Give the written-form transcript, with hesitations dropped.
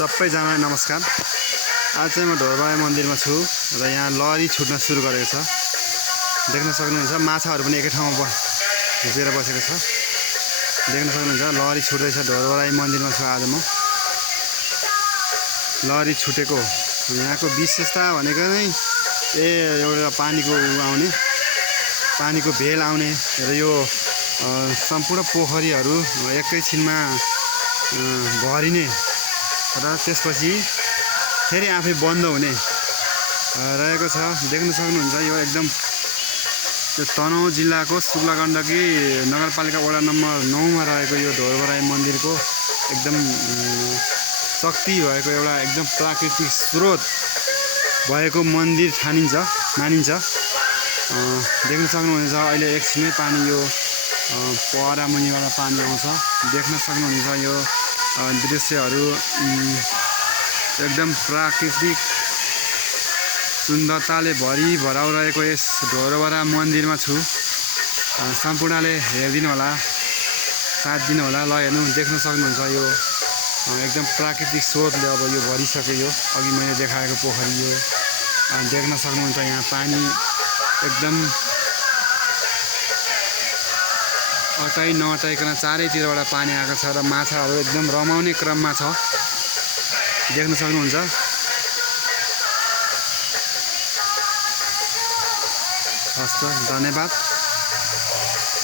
सबैजनालाई नमस्कार। आज चाहिँ म ढोरबाई मन्दिरमा छु र यहाँ लहरी छुट्न सुरु गरेको छ। देख्न सक्नुहुन्छ माछाहरू पनि एकै ठाउँमा उभिएर बसेको छ। देख्न सक्नुहुन्छ लहरी छुट्दैछ। ढोरबाई मन्दिरमा छु आज म। लहरी छुटेको यहाँको विशेषता भनेको नै एउटा पानीको आउने, पानीको भेल आउने र यो सम्पूर्ण पोखरीहरू एकैछिनमा भरिने र त्यसपछि फेरि आफै बन्द हुने रहेको छ। देख्न सक्नुहुन्छ यो एकदम तनहुँ जिल्लाको शुक्लागण्डकी नगरपालिका वडा नम्बर 9 मा रहेको यो ढोरबाई मन्दिरको एकदम शक्ति भएको एउटा एकदम प्राकृतिक स्रोत भएको मन्दिर मानिन्छ। देख्न सक्नुहुन्छ अहिले एकछिनै पानी यो पहरा मुनिबाट पानी आउँछ। देख्न सक्नुहुन्छ यो दृश्यहरू एकदम प्राकृतिक सुन्दरताले भरिभराउ रहेको यस ढोरबाई मन्दिरमा छु। सम्पूर्णले हेरिदिनु होला, साथ दिनु होला। ल हेर्नु, देख्न सक्नुहुन्छ यो एकदम प्राकृतिक स्रोतले अब यो भरिसक्यो। यो अघि मैले देखाएको पोखरी यो देख्न सक्नुहुन्छ। यहाँ पानी एकदम अटाइ नअटाइकन चारैतिरबाट पानी आएको छ र माछाहरू एकदम रमाउने क्रममा छ। देख्न सक्नुहुन्छ। हस् त, धन्यवाद।